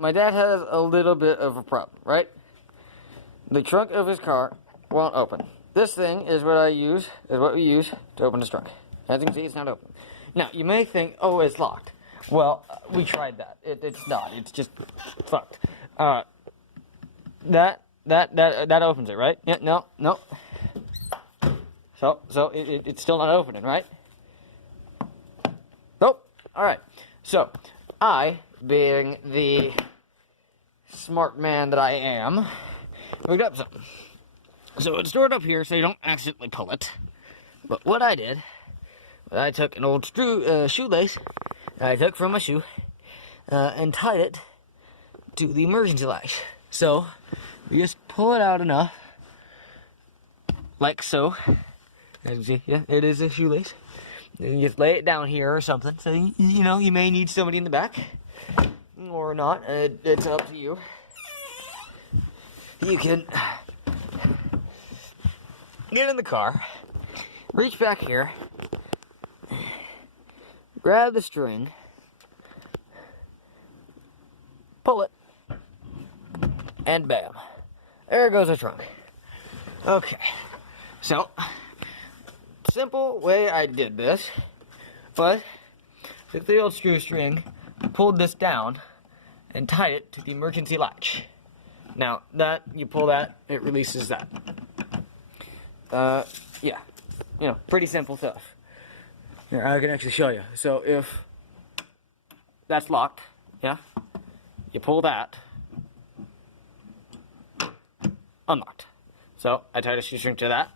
my dad has a little bit of a problem, right? The trunk of his car won't open. This thing is what we use to open his trunk. As you can see, it's not open. Now, you may think, oh, it's locked. Well, we tried that. It's not. It's just fucked. That opens it, right? Yeah, no. So it's still not opening, right? Nope. All right. So, I, being the smart man that I am, looked up something. So it's stored up here so you don't accidentally pull it. But what I did, I took an old shoelace I took from my shoe and tied it to the emergency latch. So you just pull it out enough, like so. As you can see, yeah, it is a shoelace. You just lay it down here or something. So you know you may need somebody in the back or not. It's up to you. You can get in the car, reach back here, grab the string, pull it, and bam, there goes the trunk. Okay, so simple way I did this was took the old screw string, pulled this down, and tied it to the emergency latch. Now that you pull that, it releases that. Yeah, you know, pretty simple stuff. Here, I can actually show you. So if that's locked, yeah, you pull that, unlocked. So I tied a shoestring to that.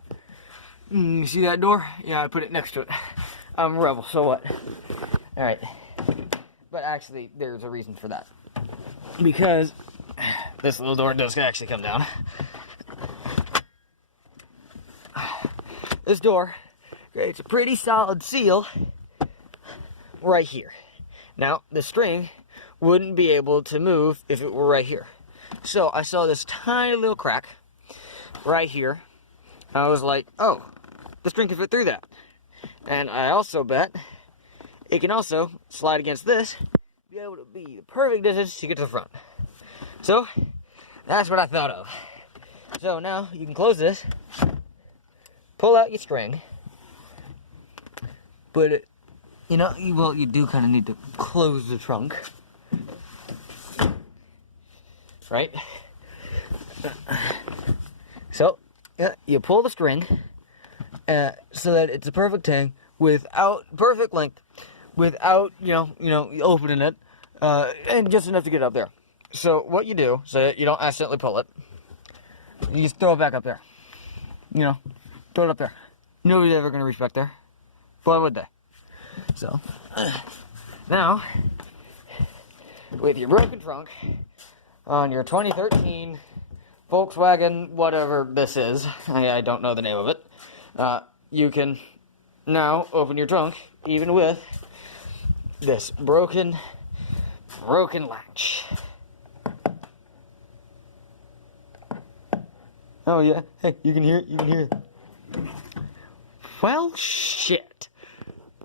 You see that door? Yeah, I put it next to it. I'm a rebel, so what? Alright. But actually, there's a reason for that. Because this little door does actually come down. This door creates a pretty solid seal right here. Now, the string wouldn't be able to move if it were right here. So I saw this tiny little crack right here. I was like, oh, the string can fit through that. And I also bet it can also slide against this, be able to be the perfect distance to get to the front. So that's what I thought of. So now you can close this, pull out your string, put it, you know, you do kind of need to close the trunk, right? So you pull the string so that it's a perfect thing perfect length, without you know opening it, and just enough to get up there. So what you do, so that you don't accidentally pull it, you just throw it back up there. You know, throw it up there. Nobody's ever gonna reach back there. Why would they? So now, with your broken trunk on your 2013 Volkswagen, whatever this is, I don't know the name of it, you can now open your trunk even with this broken latch. Oh yeah, hey, you can hear it, Well, shit.